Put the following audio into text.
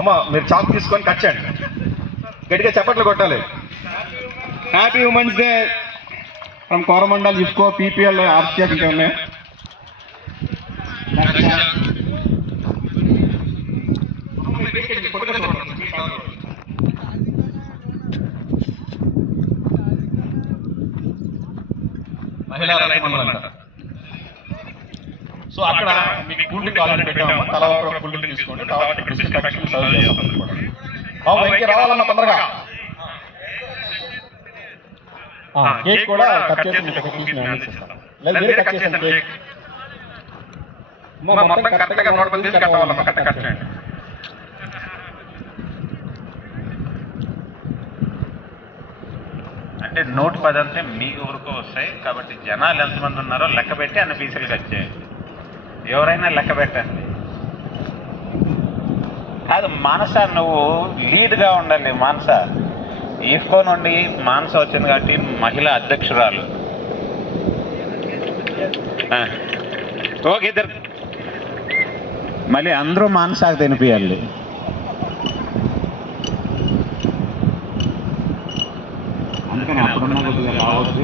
అమ్మ మీరు చాకు తీసుకొని కట్ చేయండి, గట్టిగా చప్పట్లు కొట్టాలి. Happy women's day from Coromandel IFFCO PPL RCF ఇంకా ఉన్నాయి. మహిళా రక్షణ. సో అక్కడ మీకు కూల్ డ్రింక్ ఆల్రెడీ పెట్టాము, తల ఒక కూల్ డ్రింక్ తీసుకోండి. తర్వాత ఇక్కడ డిస్ట్రక్షన్ సర్వ్ చేస్తాం. ఇంకా రావాలన్న తొందరగా కేక్ కూడా కట్ చేసి కట్ చేసాను కేక్ మొత్తం కరెక్ట్గా నోట్ బంద్ చేసి కట్టాలమ్మా. కట్ చేయండి. అంటే 110 అంటే మీ ఊరుకు వస్తాయి కాబట్టి జనాలు ఎంతమంది ఉన్నారో లెక్క పెట్టి అన్ని పీసులు కట్ చేయండి. ఎవరైనా లెక్క పెట్టండి. కాదు మానస, నువ్వు లీడ్గా ఉండాలి. మానస ఈఫ్కో నుండి మానస వచ్చింది కాబట్టి మహిళా అధ్యక్షురాలు. ఓకే, ఇద్దరు మళ్ళీ అందరూ మానసాకు తినిపియాలి. అందుకని అప్పుడున్న కొద్దిగా రావచ్చు.